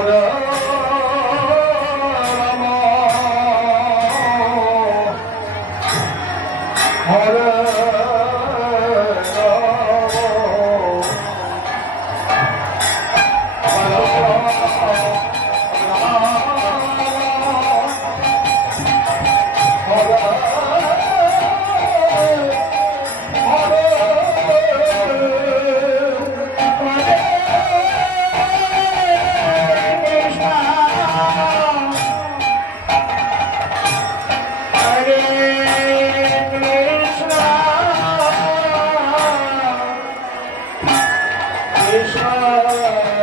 Rama Krishna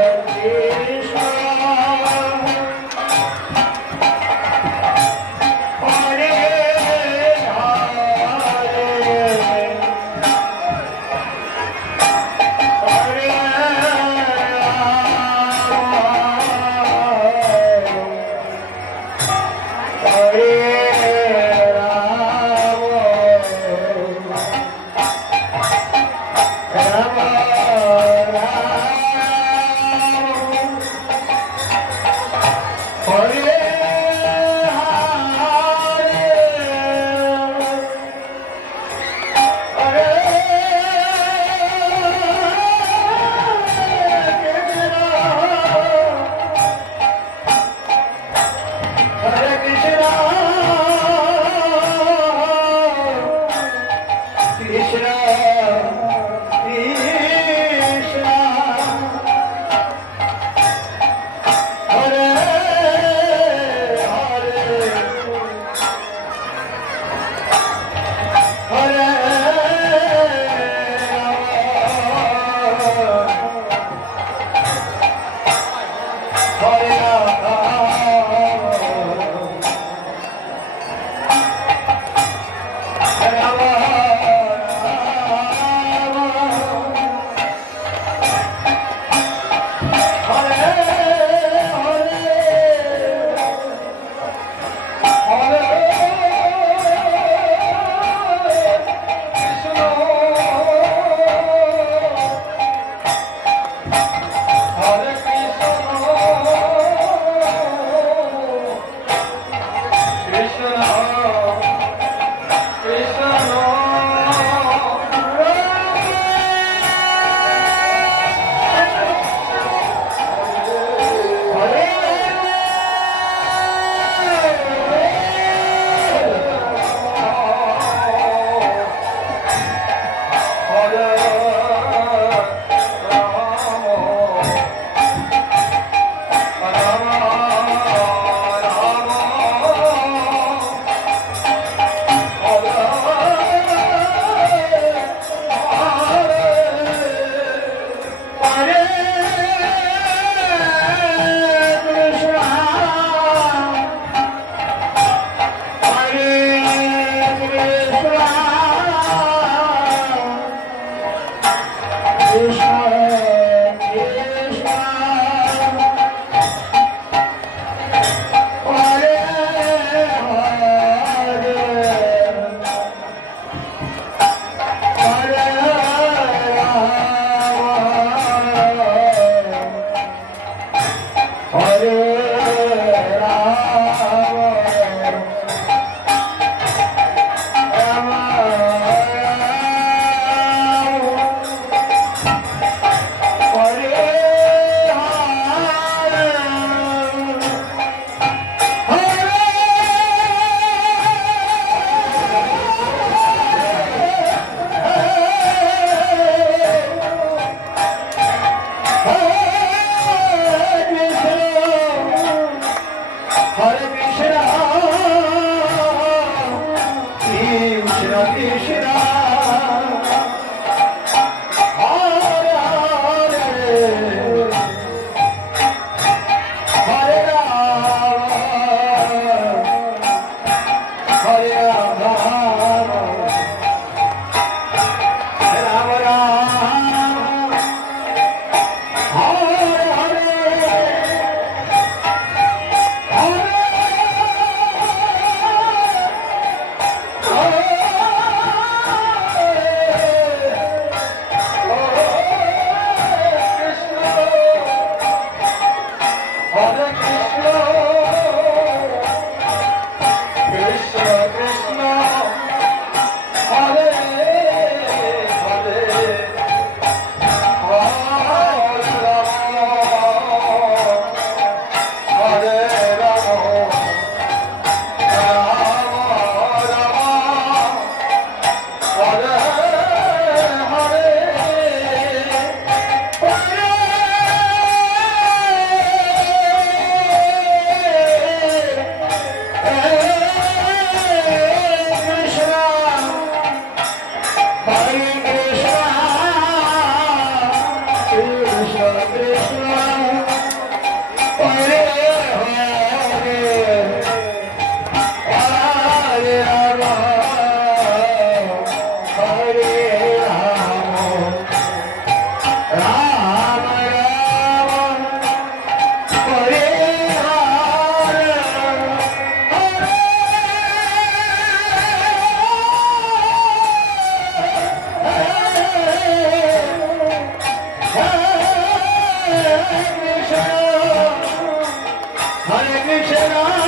Hare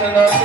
Thank you.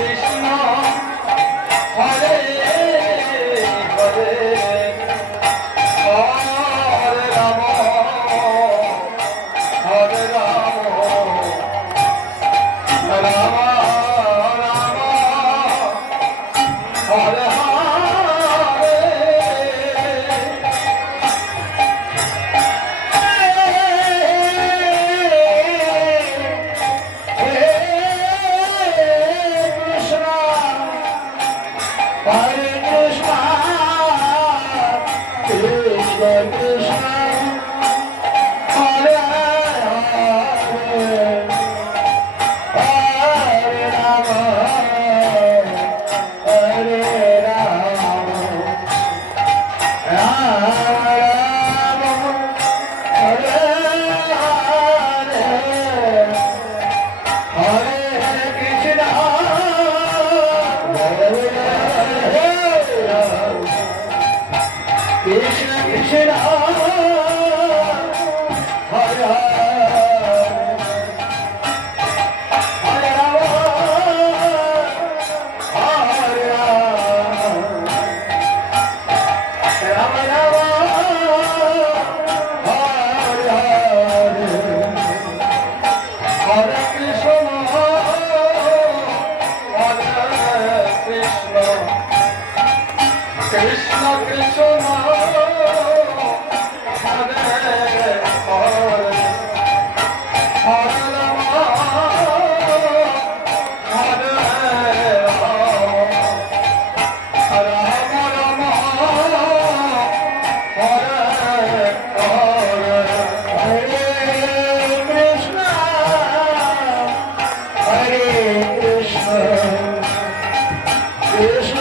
seja.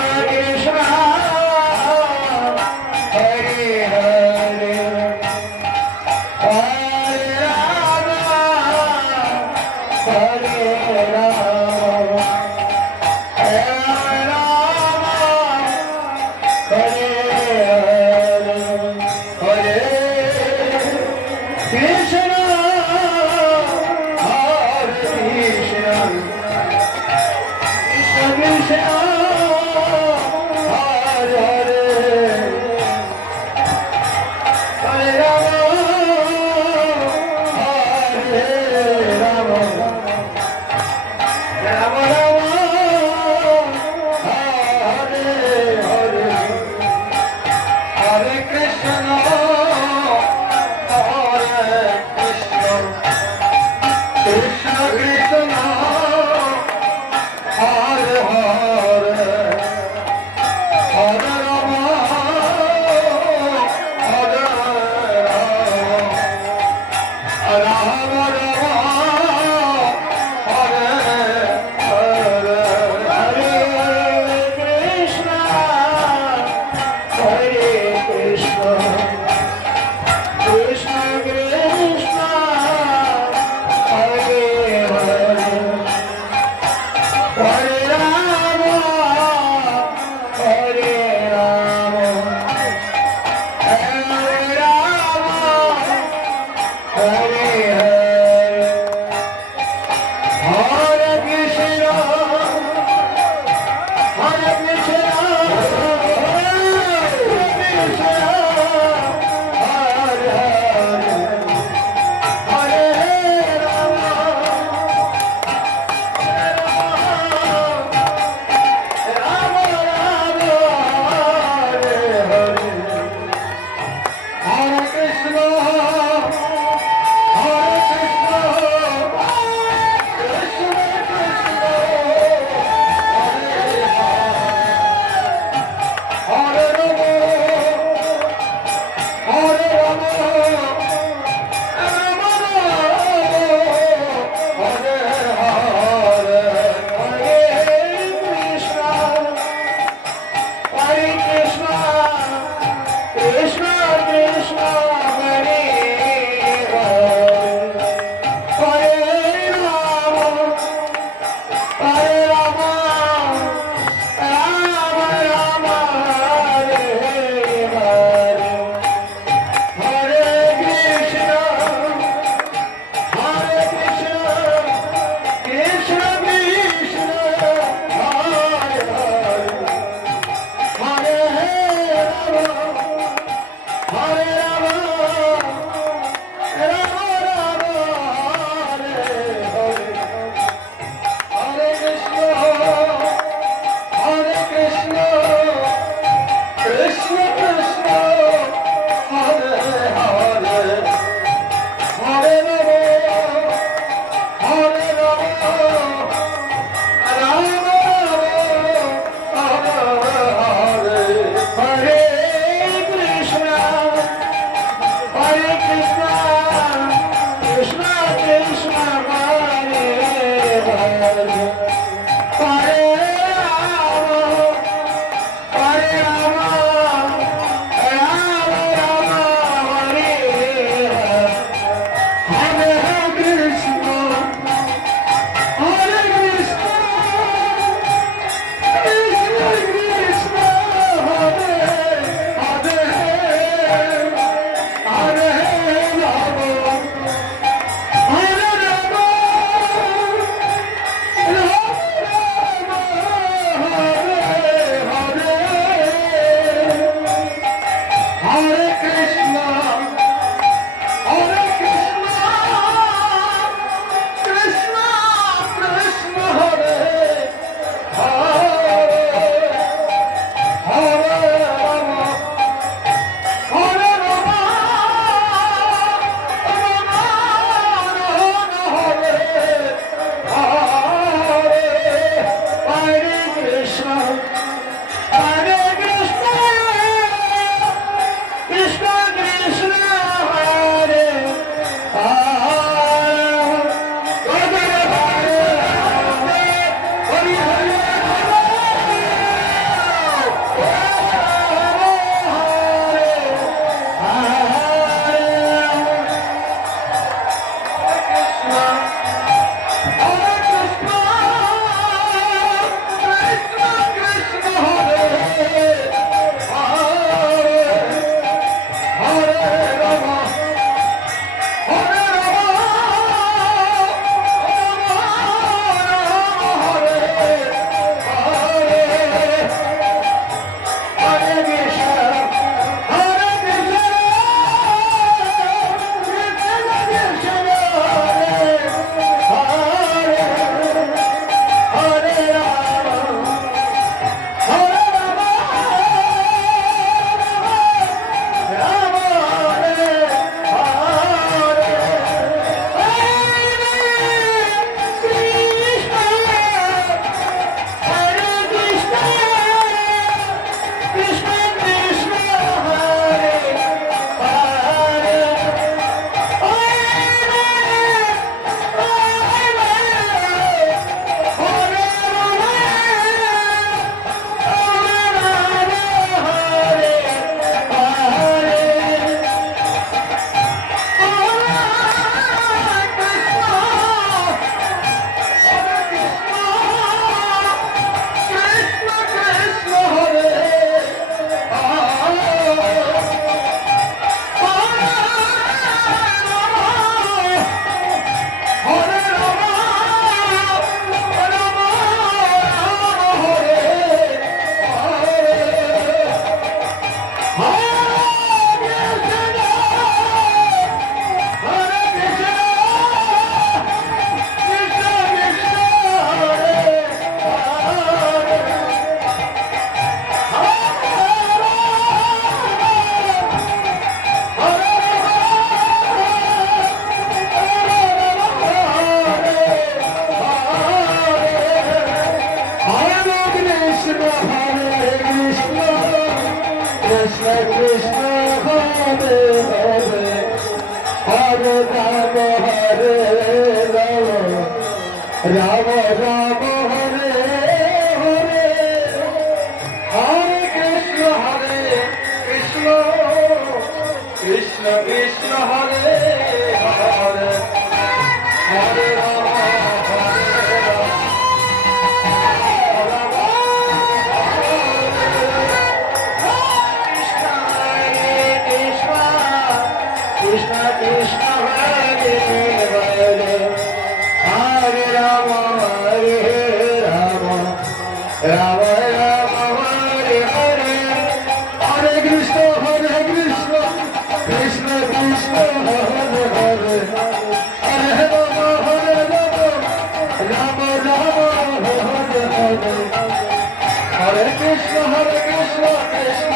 Música lo Krishna Krishna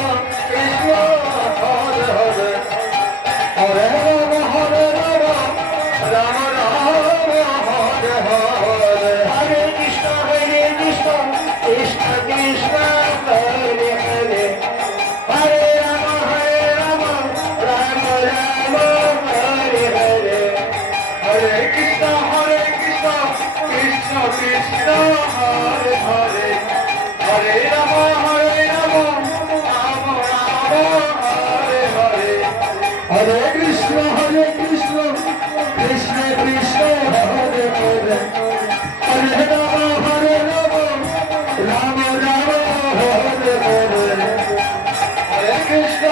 Hare